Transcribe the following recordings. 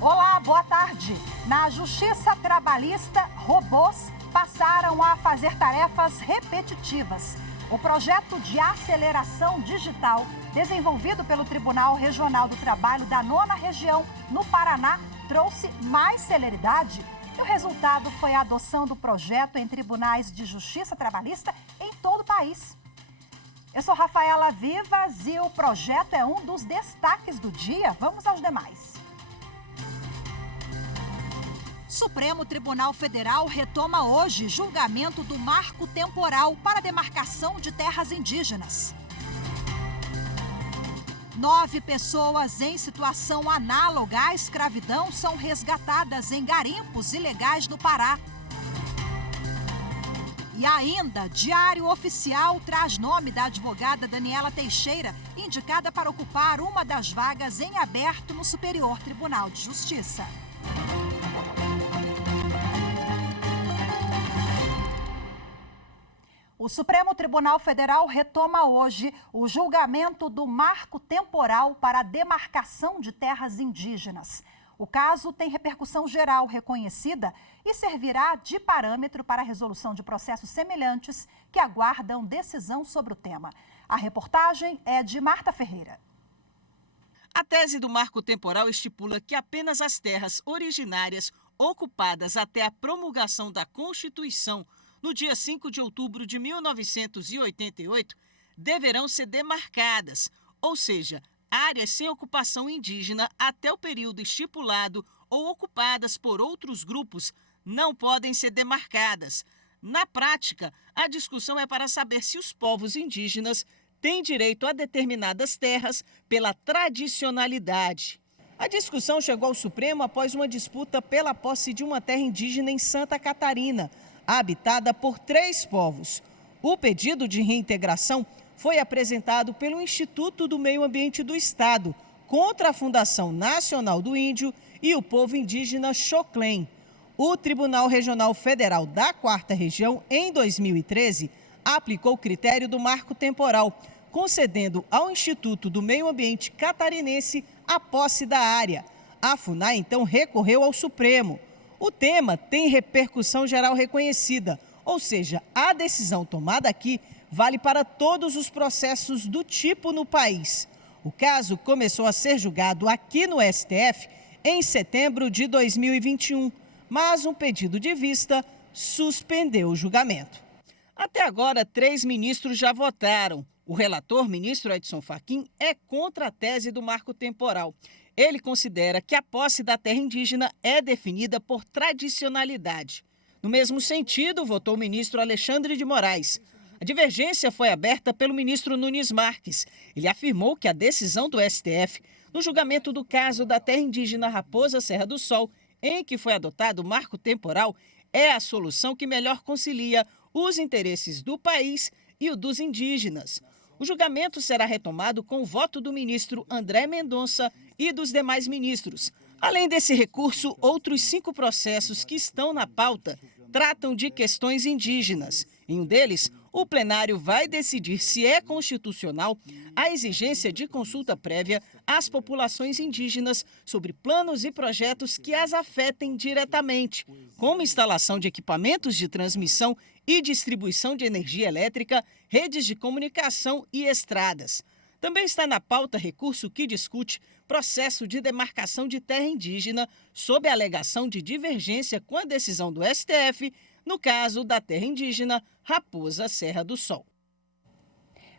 Olá, boa tarde. Na Justiça Trabalhista, robôs passaram a fazer tarefas repetitivas. O projeto de aceleração digital, desenvolvido pelo Tribunal Regional do Trabalho da 9ª Região, no Paraná, trouxe mais celeridade. E o resultado foi a adoção do projeto em tribunais de justiça trabalhista em todo o país. Eu sou Rafaela Vivas e o projeto é um dos destaques do dia. Vamos aos demais. Supremo Tribunal Federal retoma hoje julgamento do marco temporal para demarcação de terras indígenas. 9 pessoas em situação análoga à escravidão são resgatadas em garimpos ilegais no Pará. E ainda, Diário Oficial traz nome da advogada Daniela Teixeira, indicada para ocupar uma das vagas em aberto no Superior Tribunal de Justiça. O Supremo Tribunal Federal retoma hoje o julgamento do marco temporal para a demarcação de terras indígenas. O caso tem repercussão geral reconhecida e servirá de parâmetro para a resolução de processos semelhantes que aguardam decisão sobre o tema. A reportagem é de Marta Ferreira. A tese do marco temporal estipula que apenas as terras originárias ocupadas até a promulgação da Constituição no dia 5 de outubro de 1988, deverão ser demarcadas, ou seja, áreas sem ocupação indígena até o período estipulado ou ocupadas por outros grupos não podem ser demarcadas. Na prática, a discussão é para saber se os povos indígenas têm direito a determinadas terras pela tradicionalidade. A discussão chegou ao Supremo após uma disputa pela posse de uma terra indígena em Santa Catarina, habitada por 3 povos. O pedido de reintegração foi apresentado pelo Instituto do Meio Ambiente do Estado contra a Fundação Nacional do Índio e o povo indígena Xoclém. O Tribunal Regional Federal da 4ª Região, em 2013, aplicou o critério do marco temporal, concedendo ao Instituto do Meio Ambiente catarinense a posse da área. A FUNAI, então, recorreu ao Supremo. O tema tem repercussão geral reconhecida, ou seja, a decisão tomada aqui vale para todos os processos do tipo no país. O caso começou a ser julgado aqui no STF em setembro de 2021, mas um pedido de vista suspendeu o julgamento. Até agora, 3 ministros já votaram. O relator, ministro Edson Fachin, é contra a tese do marco temporal. Ele considera que a posse da terra indígena é definida por tradicionalidade. No mesmo sentido, votou o ministro Alexandre de Moraes. A divergência foi aberta pelo ministro Nunes Marques. Ele afirmou que a decisão do STF no julgamento do caso da terra indígena Raposa Serra do Sol, em que foi adotado o marco temporal, é a solução que melhor concilia os interesses do país e o dos indígenas. O julgamento será retomado com o voto do ministro André Mendonça e dos demais ministros. Além desse recurso, outros 5 processos que estão na pauta tratam de questões indígenas. Em um deles, o plenário vai decidir se é constitucional a exigência de consulta prévia às populações indígenas sobre planos e projetos que as afetem diretamente, como instalação de equipamentos de transmissão e distribuição de energia elétrica, redes de comunicação e estradas. Também está na pauta recurso que discute processo de demarcação de terra indígena sob a alegação de divergência com a decisão do STF no caso da terra indígena Raposa Serra do Sol.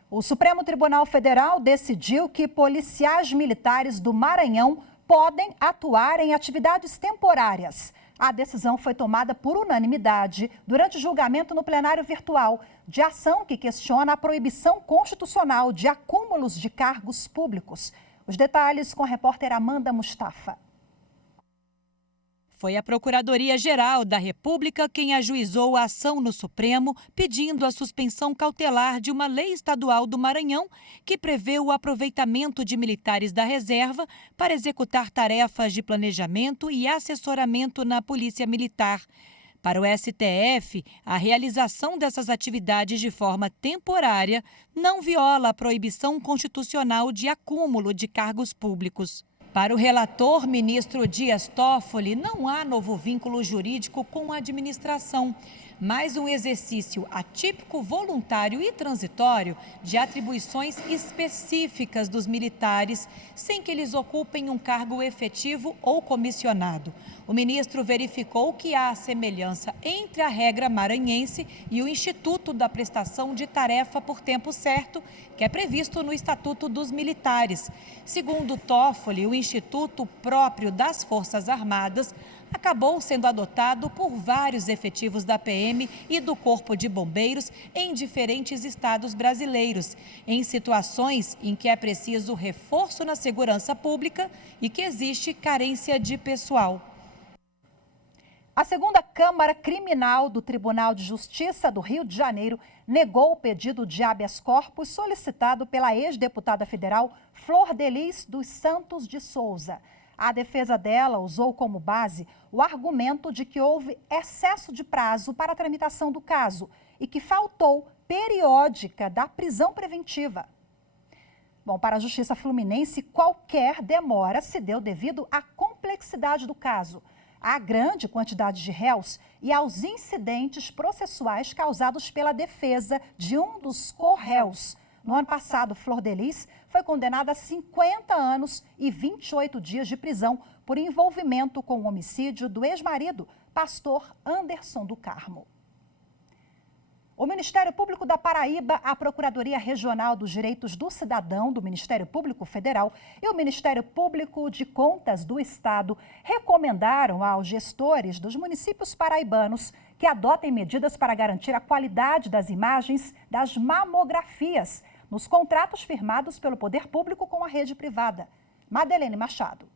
O Supremo Tribunal Federal decidiu que policiais militares do Maranhão podem atuar em atividades temporárias. A decisão foi tomada por unanimidade durante o julgamento no plenário virtual de ação que questiona a proibição constitucional de acúmulos de cargos públicos. Os detalhes com a repórter Amanda Mustafa. Foi a Procuradoria-Geral da República quem ajuizou a ação no Supremo pedindo a suspensão cautelar de uma lei estadual do Maranhão que prevê o aproveitamento de militares da reserva para executar tarefas de planejamento e assessoramento na Polícia Militar. Para o STF, a realização dessas atividades de forma temporária não viola a proibição constitucional de acúmulo de cargos públicos. Para o relator, ministro Dias Toffoli, não há novo vínculo jurídico com a administração, mas um exercício atípico, voluntário e transitório de atribuições específicas dos militares, sem que eles ocupem um cargo efetivo ou comissionado. O ministro verificou que há semelhança entre a regra maranhense e o Instituto da Prestação de Tarefa por Tempo Certo, que é previsto no Estatuto dos Militares. Segundo Toffoli, o Instituto próprio das Forças Armadas acabou sendo adotado por vários efetivos da PM e do Corpo de Bombeiros em diferentes estados brasileiros, em situações em que é preciso reforço na segurança pública e que existe carência de pessoal. A segunda Câmara Criminal do Tribunal de Justiça do Rio de Janeiro negou o pedido de habeas corpus solicitado pela ex-deputada federal Flor Delis dos Santos de Souza. A defesa dela usou como base o argumento de que houve excesso de prazo para a tramitação do caso e que faltou periódica da prisão preventiva. Bom, para a Justiça Fluminense, qualquer demora se deu devido à complexidade do caso, à grande quantidade de réus e aos incidentes processuais causados pela defesa de um dos co-réus. No ano passado, Flor Delis foi condenada a 50 anos e 28 dias de prisão por envolvimento com o homicídio do ex-marido, pastor Anderson do Carmo. O Ministério Público da Paraíba, a Procuradoria Regional dos Direitos do Cidadão do Ministério Público Federal e o Ministério Público de Contas do Estado recomendaram aos gestores dos municípios paraibanos que adotem medidas para garantir a qualidade das imagens das mamografias nos contratos firmados pelo poder público com a rede privada. Madeleine Machado.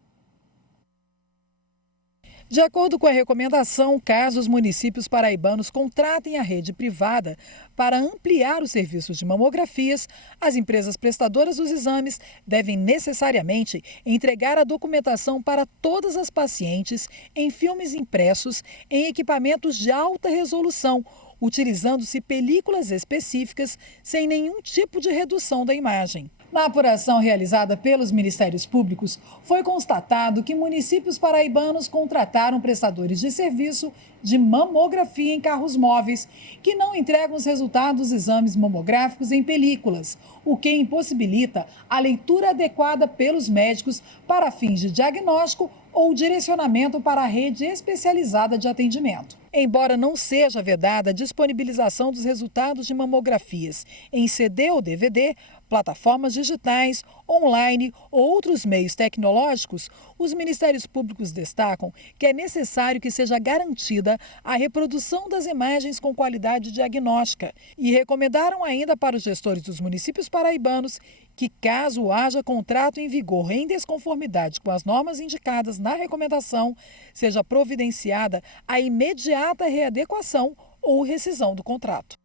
De acordo com a recomendação, caso os municípios paraibanos contratem a rede privada para ampliar os serviços de mamografias, as empresas prestadoras dos exames devem necessariamente entregar a documentação para todas as pacientes em filmes impressos em equipamentos de alta resolução, utilizando-se películas específicas sem nenhum tipo de redução da imagem. Na apuração realizada pelos Ministérios Públicos, foi constatado que municípios paraibanos contrataram prestadores de serviço de mamografia em carros móveis, que não entregam os resultados dos exames mamográficos em películas, o que impossibilita a leitura adequada pelos médicos para fins de diagnóstico ou direcionamento para a rede especializada de atendimento. Embora não seja vedada a disponibilização dos resultados de mamografias em CD ou DVD, plataformas digitais, online ou outros meios tecnológicos, os Ministérios Públicos destacam que é necessário que seja garantida a reprodução das imagens com qualidade diagnóstica e recomendaram ainda para os gestores dos municípios paraibanos que, caso haja contrato em vigor em desconformidade com as normas indicadas na recomendação, seja providenciada a imediata readequação ou rescisão do contrato.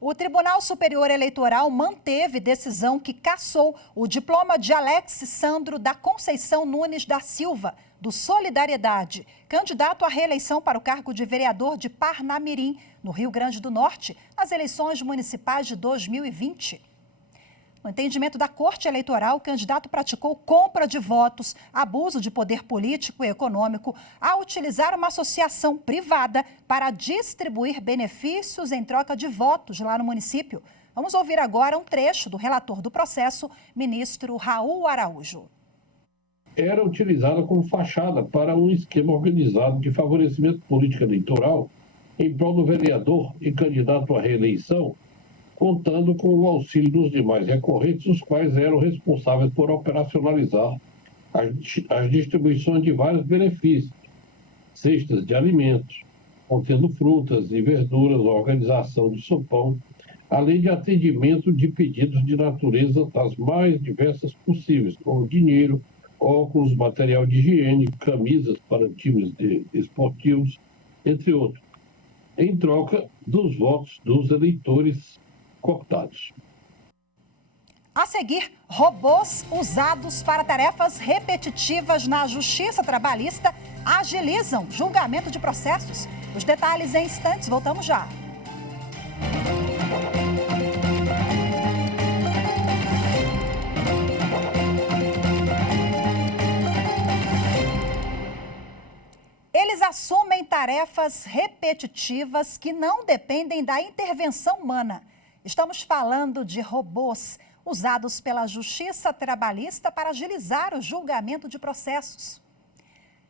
O Tribunal Superior Eleitoral manteve decisão que cassou o diploma de Alex Sandro da Conceição Nunes da Silva, do Solidariedade, candidato à reeleição para o cargo de vereador de Parnamirim, no Rio Grande do Norte, nas eleições municipais de 2020. No entendimento da Corte Eleitoral, o candidato praticou compra de votos, abuso de poder político e econômico ao utilizar uma associação privada para distribuir benefícios em troca de votos lá no município. Vamos ouvir agora um trecho do relator do processo, ministro Raul Araújo. Era utilizada como fachada para um esquema organizado de favorecimento político eleitoral em prol do vereador e candidato à reeleição, contando com o auxílio dos demais recorrentes, os quais eram responsáveis por operacionalizar as distribuições de vários benefícios, cestas de alimentos, contendo frutas e verduras, organização de sopão, além de atendimento de pedidos de natureza das mais diversas possíveis, como dinheiro, óculos, material de higiene, camisas para times esportivos, entre outros, em troca dos votos dos eleitores cooptados. A seguir, robôs usados para tarefas repetitivas na Justiça Trabalhista agilizam julgamento de processos. Os detalhes em instantes, voltamos já. Eles assumem tarefas repetitivas que não dependem da intervenção humana. Estamos falando de robôs usados pela Justiça Trabalhista para agilizar o julgamento de processos.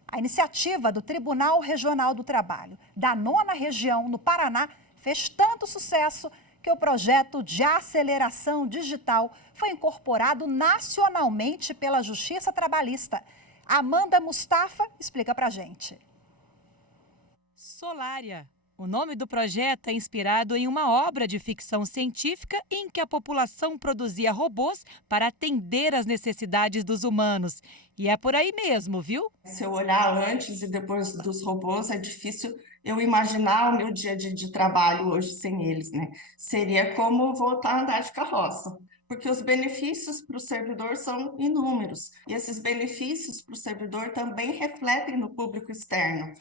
A iniciativa do Tribunal Regional do Trabalho da 9ª Região, no Paraná, fez tanto sucesso que o projeto de aceleração digital foi incorporado nacionalmente pela Justiça Trabalhista. Amanda Mustafa explica pra gente. Solária. O nome do projeto é inspirado em uma obra de ficção científica em que a população produzia robôs para atender às necessidades dos humanos. E é por aí mesmo, viu? Se eu olhar antes e depois dos robôs, é difícil eu imaginar o meu dia a dia de trabalho hoje sem eles, né? Seria como voltar a andar de carroça, porque os benefícios para o servidor são inúmeros. E esses benefícios para o servidor também refletem no público externo.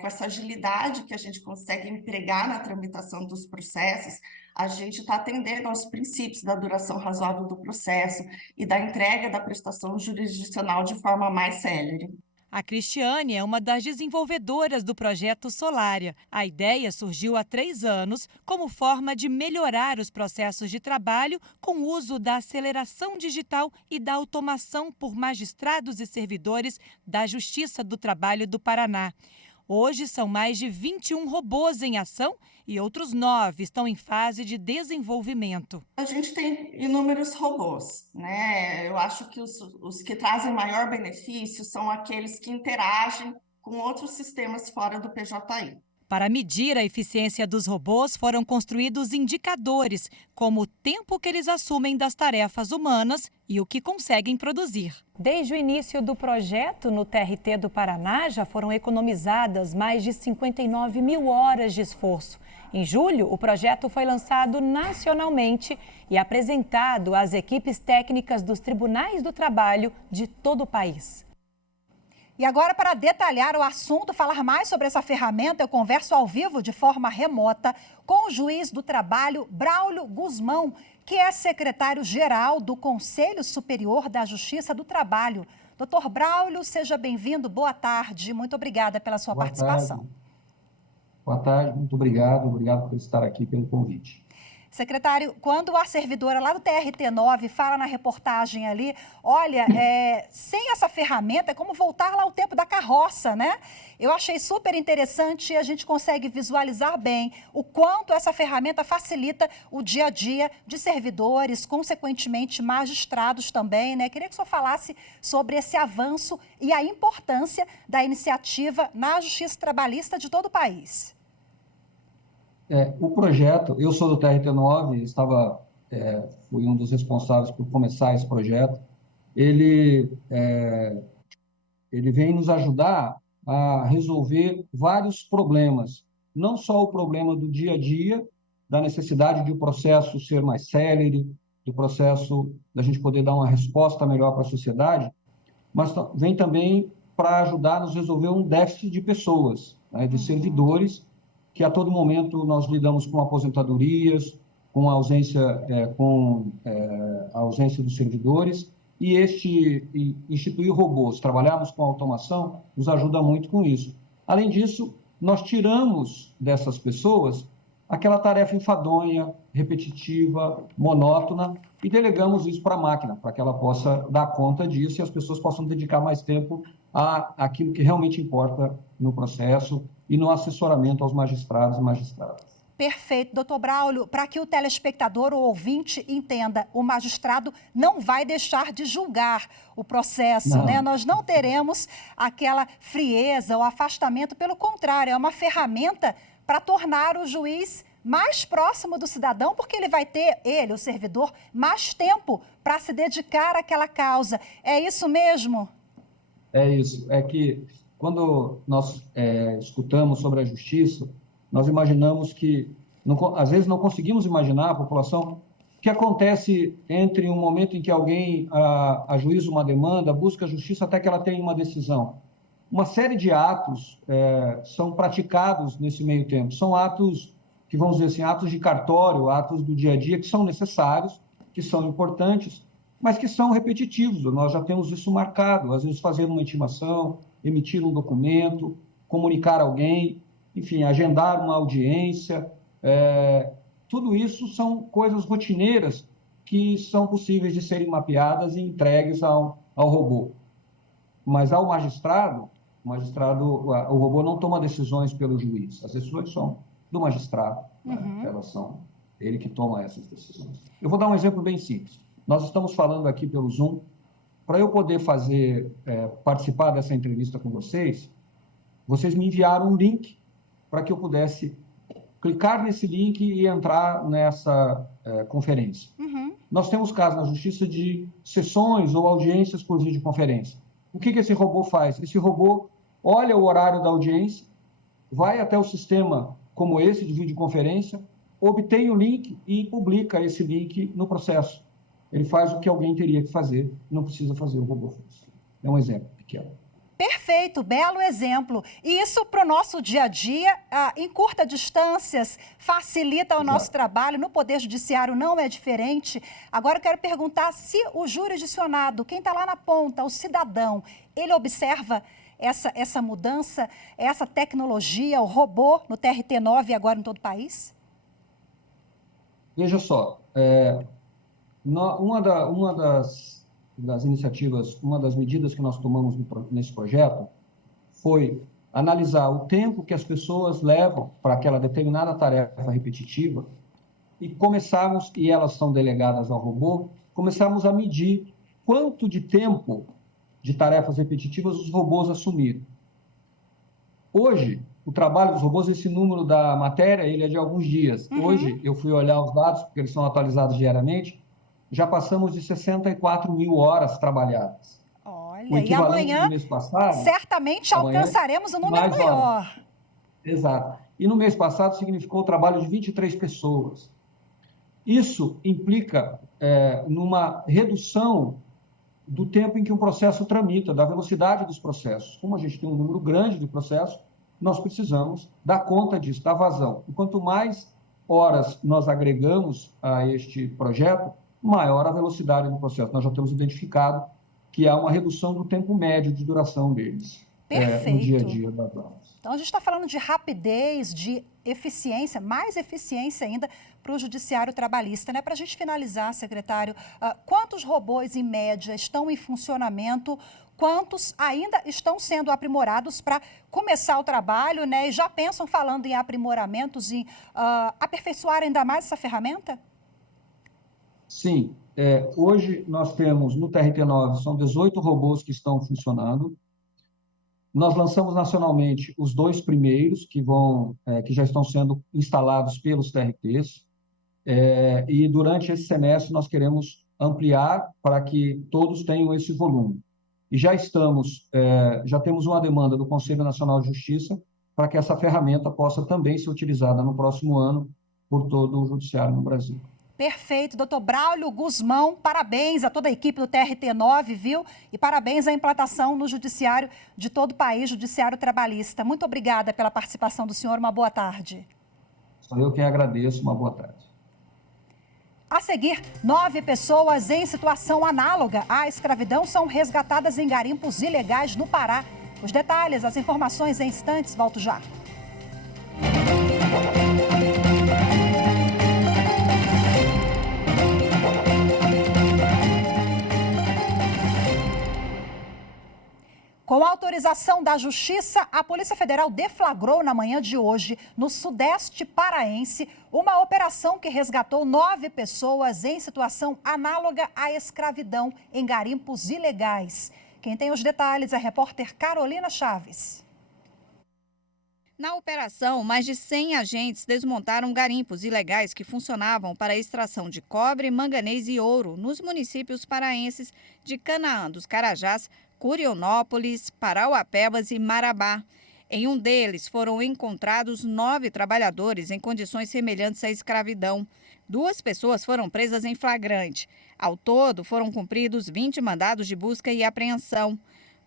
Com essa agilidade que a gente consegue empregar na tramitação dos processos, a gente está atendendo aos princípios da duração razoável do processo e da entrega da prestação jurisdicional de forma mais célere. A Cristiane é uma das desenvolvedoras do projeto Solária. A ideia surgiu há 3 anos como forma de melhorar os processos de trabalho com o uso da aceleração digital e da automação por magistrados e servidores da Justiça do Trabalho do Paraná. Hoje são mais de 21 robôs em ação e outros 9 estão em fase de desenvolvimento. A gente tem inúmeros robôs, né? Eu acho que os que trazem maior benefício são aqueles que interagem com outros sistemas fora do PJI. Para medir a eficiência dos robôs, foram construídos indicadores, como o tempo que eles assumem das tarefas humanas e o que conseguem produzir. Desde o início do projeto, no TRT do Paraná, já foram economizadas mais de 59 mil horas de esforço. Em julho, o projeto foi lançado nacionalmente e apresentado às equipes técnicas dos tribunais do trabalho de todo o país. E agora, para detalhar o assunto, falar mais sobre essa ferramenta, eu converso ao vivo, de forma remota, com o juiz do trabalho, Braulio Guzmão, que é secretário-geral do Conselho Superior da Justiça do Trabalho. Doutor Braulio, seja bem-vindo, boa tarde, muito obrigada pela sua participação. Boa tarde, muito obrigado por estar aqui, pelo convite. Secretário, quando a servidora lá do TRT9 fala na reportagem ali, olha, sem essa ferramenta é como voltar lá ao tempo da carroça, né? Eu achei super interessante e a gente consegue visualizar bem o quanto essa ferramenta facilita o dia a dia de servidores, consequentemente magistrados também, né? Queria que o senhor falasse sobre esse avanço e a importância da iniciativa na Justiça Trabalhista de todo o país. O projeto, eu sou do TRT9, fui um dos responsáveis por começar esse projeto. Ele vem nos ajudar a resolver vários problemas, não só o problema do dia a dia, da necessidade de o processo ser mais célere, do processo da gente poder dar uma resposta melhor para a sociedade, mas vem também para ajudar a nos resolver um déficit de pessoas, né, de servidores, que a todo momento nós lidamos com aposentadorias, com a ausência dos servidores, e instituir robôs, trabalharmos com automação, nos ajuda muito com isso. Além disso, nós tiramos dessas pessoas aquela tarefa enfadonha, repetitiva, monótona, e delegamos isso para a máquina, para que ela possa dar conta disso e as pessoas possam dedicar mais tempo àquilo que realmente importa no processo e no assessoramento aos magistrados e magistradas. Perfeito, doutor Braulio. Para que o telespectador ou ouvinte entenda, o magistrado não vai deixar de julgar o processo, né? Nós não teremos aquela frieza ou afastamento, pelo contrário, é uma ferramenta para tornar o juiz mais próximo do cidadão, porque ele vai ter, o servidor, mais tempo para se dedicar àquela causa. É isso mesmo? É isso. É que quando nós escutamos sobre a justiça, nós imaginamos que, às vezes não conseguimos imaginar, a população, o que acontece entre um momento em que alguém ajuiza uma demanda, busca a justiça até que ela tenha uma decisão. uma série de atos são praticados nesse meio tempo. São atos que, vamos dizer assim, atos de cartório, atos do dia a dia, que são necessários, que são importantes, mas que são repetitivos. Nós já temos isso marcado, às vezes fazer uma intimação, emitir um documento, comunicar alguém, enfim, agendar uma audiência. Tudo isso são coisas rotineiras que são possíveis de serem mapeadas e entregues ao robô. Mas ao magistrado, o robô não toma decisões pelo juiz, as decisões são do magistrado, elas são ele que toma essas decisões. Eu vou dar um exemplo bem simples. Nós estamos falando aqui pelo Zoom. Para eu poder participar dessa entrevista com vocês me enviaram um link para que eu pudesse clicar nesse link e entrar nessa conferência. Nós temos casos na Justiça de sessões ou audiências por videoconferência. O que esse robô faz? Esse robô olha o horário da audiência, vai até o sistema como esse de videoconferência, obtém o link e publica esse link no processo. Ele faz o que alguém teria que fazer, não precisa fazer, o robô faz. É um exemplo pequeno. Perfeito, belo exemplo. E isso para o nosso dia a dia, encurta distâncias, facilita o nosso trabalho. No Poder Judiciário não é diferente. Agora eu quero perguntar se o jurisdicionado, quem está lá na ponta, o cidadão, ele observa essa mudança, essa tecnologia, o robô no TRT9 e agora em todo o país? Veja só, uma das iniciativas, uma das medidas que nós tomamos nesse projeto foi analisar o tempo que as pessoas levam para aquela determinada tarefa repetitiva e elas são delegadas ao robô, começamos a medir quanto de tempo de tarefas repetitivas os robôs assumiram. Hoje, o trabalho dos robôs, esse número da matéria, ele é de alguns dias. Hoje, eu fui olhar os dados, porque eles são atualizados diariamente, já passamos de 64 mil horas trabalhadas. Olha, e amanhã, mês passado, certamente alcançaremos um número maior. Exato. E no mês passado significou o trabalho de 23 pessoas. Isso implica numa redução do tempo em que um processo tramita, da velocidade dos processos. Como a gente tem um número grande de processos, nós precisamos dar conta disso, da vazão. E quanto mais horas nós agregamos a este projeto, maior a velocidade do processo. Nós já temos identificado que há uma redução do tempo médio de duração deles no dia a dia das aulas. Então, a gente está falando de rapidez, de eficiência, mais eficiência ainda para o judiciário trabalhista, né? Para a gente finalizar, secretário, quantos robôs, em média, estão em funcionamento, quantos ainda estão sendo aprimorados para começar o trabalho, né? E já pensam, falando em aprimoramentos, em aperfeiçoar ainda mais essa ferramenta? Sim. Hoje nós temos, no TRT9, são 18 robôs que estão funcionando. Nós lançamos nacionalmente os 2 primeiros, que já estão sendo instalados pelos TRTs, e durante esse semestre nós queremos ampliar para que todos tenham esse volume. E já temos uma demanda do Conselho Nacional de Justiça para que essa ferramenta possa também ser utilizada no próximo ano por todo o judiciário no Brasil. Perfeito, doutor Braulio Guzmão, parabéns a toda a equipe do TRT9, viu? E parabéns à implantação no judiciário de todo o país, judiciário trabalhista. Muito obrigada pela participação do senhor, uma boa tarde. Sou eu quem agradeço, uma boa tarde. A seguir, 9 pessoas em situação análoga à escravidão são resgatadas em garimpos ilegais no Pará. Os detalhes, as informações em instantes, volto já. Com autorização da Justiça, a Polícia Federal deflagrou na manhã de hoje, no sudeste paraense, uma operação que resgatou 9 pessoas em situação análoga à escravidão em garimpos ilegais. Quem tem os detalhes é a repórter Carolina Chaves. Na operação, mais de 100 agentes desmontaram garimpos ilegais que funcionavam para a extração de cobre, manganês e ouro nos municípios paraenses de Canaã dos Carajás, Curionópolis, Parauapebas e Marabá. Em um deles foram encontrados 9 trabalhadores em condições semelhantes à escravidão. 2 pessoas foram presas em flagrante. Ao todo, foram cumpridos 20 mandados de busca e apreensão.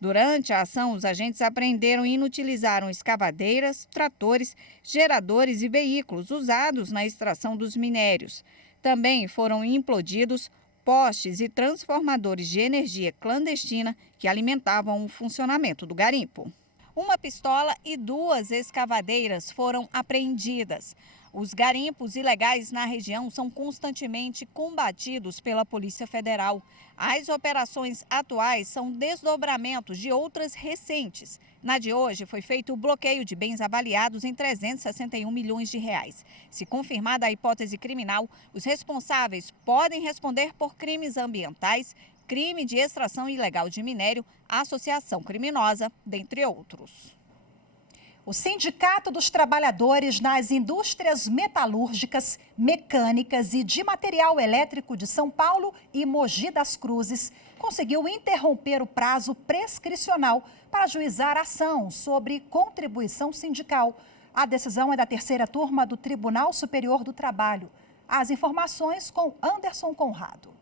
Durante a ação, os agentes apreenderam e inutilizaram escavadeiras, tratores, geradores e veículos usados na extração dos minérios. Também foram implodidos postes e transformadores de energia clandestina que alimentavam o funcionamento do garimpo. Uma pistola e 2 escavadeiras foram apreendidas. Os garimpos ilegais na região são constantemente combatidos pela Polícia Federal. As operações atuais são desdobramentos de outras recentes. Na de hoje foi feito o bloqueio de bens avaliados em 361 milhões de reais. Se confirmada a hipótese criminal, os responsáveis podem responder por crimes ambientais, crime de extração ilegal de minério, associação criminosa, dentre outros. O Sindicato dos Trabalhadores nas Indústrias Metalúrgicas, Mecânicas e de Material Elétrico de São Paulo e Mogi das Cruzes conseguiu interromper o prazo prescricional para ajuizar ação sobre contribuição sindical. A decisão é da terceira turma do Tribunal Superior do Trabalho. As informações com Anderson Conrado.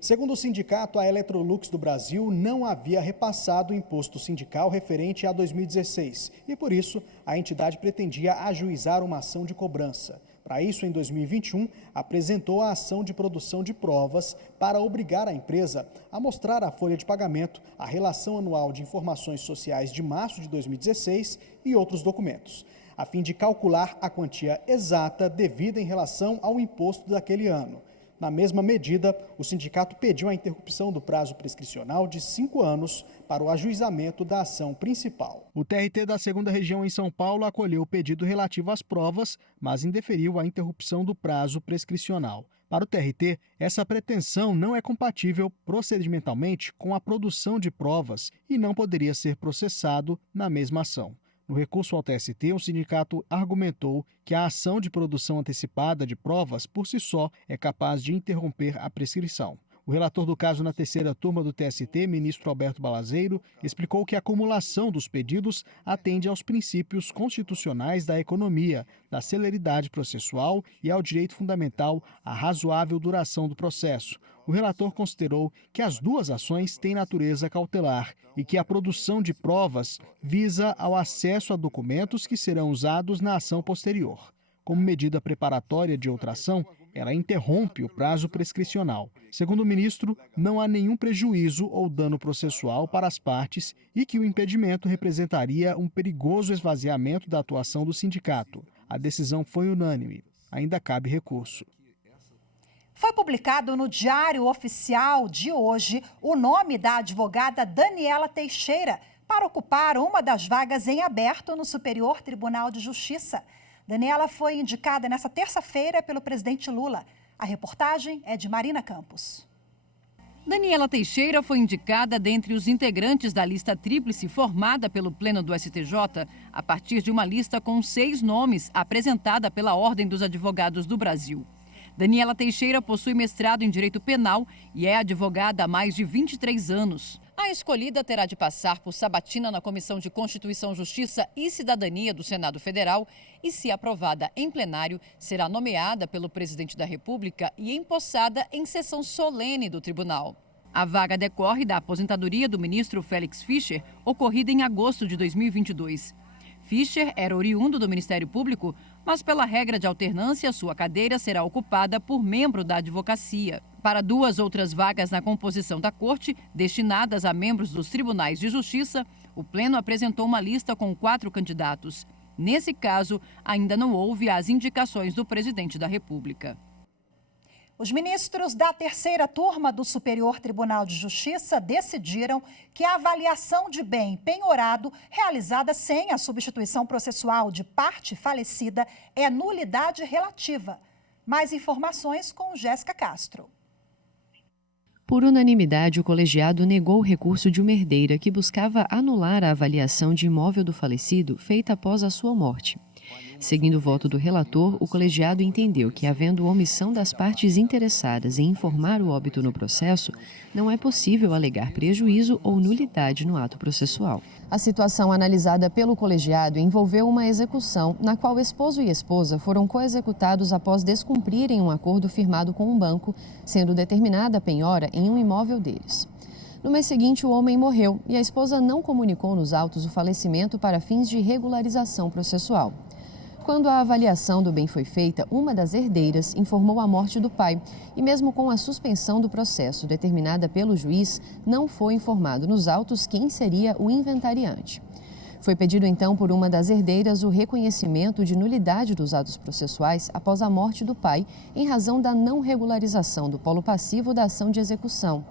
Segundo o sindicato, a Electrolux do Brasil não havia repassado o imposto sindical referente a 2016 e, por isso, a entidade pretendia ajuizar uma ação de cobrança. Para isso, em 2021, apresentou a ação de produção de provas para obrigar a empresa a mostrar à folha de pagamento a relação anual de informações sociais de março de 2016 e outros documentos, a fim de calcular a quantia exata devida em relação ao imposto daquele ano. Na mesma medida, o sindicato pediu a interrupção do prazo prescricional de 5 anos para o ajuizamento da ação principal. O TRT da 2ª Região em São Paulo acolheu o pedido relativo às provas, mas indeferiu a interrupção do prazo prescricional. Para o TRT, essa pretensão não é compatível procedimentalmente com a produção de provas e não poderia ser processado na mesma ação. No recurso ao TST, o sindicato argumentou que a ação de produção antecipada de provas, por si só, é capaz de interromper a prescrição. O relator do caso na terceira turma do TST, ministro Alberto Balazeiro, explicou que a acumulação dos pedidos atende aos princípios constitucionais da economia, da celeridade processual e ao direito fundamental à razoável duração do processo. O relator considerou que as duas ações têm natureza cautelar e que a produção de provas visa ao acesso a documentos que serão usados na ação posterior. Como medida preparatória de outra ação, ela interrompe o prazo prescricional. Segundo o ministro, não há nenhum prejuízo ou dano processual para as partes e que o impedimento representaria um perigoso esvaziamento da atuação do sindicato. A decisão foi unânime. Ainda cabe recurso. Foi publicado no Diário Oficial de hoje o nome da advogada Daniela Teixeira para ocupar uma das vagas em aberto no Superior Tribunal de Justiça. Daniela foi indicada nesta terça-feira pelo presidente Lula. A reportagem é de Marina Campos. Daniela Teixeira foi indicada dentre os integrantes da lista tríplice formada pelo Pleno do STJ, a partir de uma lista com 6 nomes apresentada pela Ordem dos Advogados do Brasil. Daniela Teixeira possui mestrado em Direito Penal e é advogada há mais de 23 anos. A escolhida terá de passar por sabatina na Comissão de Constituição, Justiça e Cidadania do Senado Federal e, se aprovada em plenário, será nomeada pelo presidente da República e empossada em sessão solene do tribunal. A vaga decorre da aposentadoria do ministro Félix Fischer, ocorrida em agosto de 2022. Fischer era oriundo do Ministério Público, mas pela regra de alternância, sua cadeira será ocupada por membro da advocacia. Para 2 outras vagas na composição da Corte, destinadas a membros dos Tribunais de Justiça, o Pleno apresentou uma lista com 4 candidatos. Nesse caso, ainda não houve as indicações do presidente da República. Os ministros da terceira turma do Superior Tribunal de Justiça decidiram que a avaliação de bem penhorado realizada sem a substituição processual de parte falecida é nulidade relativa. Mais informações com Jéssica Castro. Por unanimidade, o colegiado negou o recurso de uma herdeira que buscava anular a avaliação de imóvel do falecido feita após a sua morte. Seguindo o voto do relator, o colegiado entendeu que, havendo omissão das partes interessadas em informar o óbito no processo, não é possível alegar prejuízo ou nulidade no ato processual. A situação analisada pelo colegiado envolveu uma execução na qual esposo e esposa foram coexecutados após descumprirem um acordo firmado com um banco, sendo determinada a penhora em um imóvel deles. No mês seguinte, o homem morreu e a esposa não comunicou nos autos o falecimento para fins de regularização processual. Quando a avaliação do bem foi feita, uma das herdeiras informou a morte do pai e, mesmo com a suspensão do processo determinada pelo juiz, não foi informado nos autos quem seria o inventariante. Foi pedido então por uma das herdeiras o reconhecimento de nulidade dos atos processuais após a morte do pai, em razão da não regularização do polo passivo da ação de execução.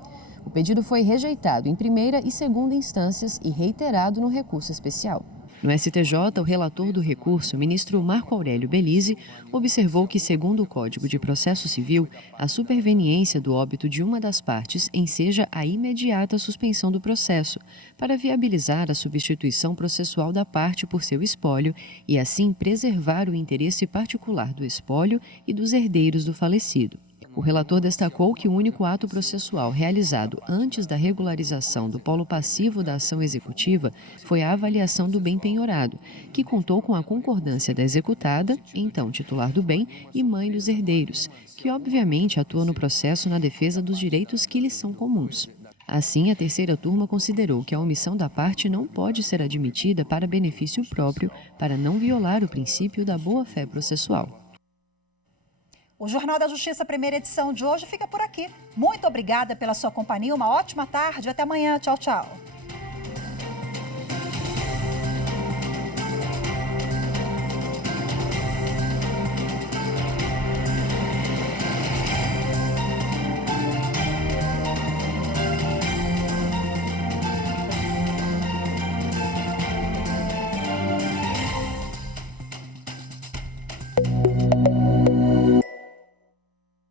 O pedido foi rejeitado em primeira e segunda instâncias e reiterado no recurso especial. No STJ, o relator do recurso, ministro Marco Aurélio Belize, observou que, segundo o Código de Processo Civil, a superveniência do óbito de uma das partes enseja a imediata suspensão do processo, para viabilizar a substituição processual da parte por seu espólio e, assim, preservar o interesse particular do espólio e dos herdeiros do falecido. O relator destacou que o único ato processual realizado antes da regularização do polo passivo da ação executiva foi a avaliação do bem penhorado, que contou com a concordância da executada, então titular do bem, e mãe dos herdeiros, que obviamente atua no processo na defesa dos direitos que lhes são comuns. Assim, a terceira turma considerou que a omissão da parte não pode ser admitida para benefício próprio, para não violar o princípio da boa-fé processual. O Jornal da Justiça, primeira edição de hoje, fica por aqui. Muito obrigada pela sua companhia, uma ótima tarde e até amanhã. Tchau, tchau.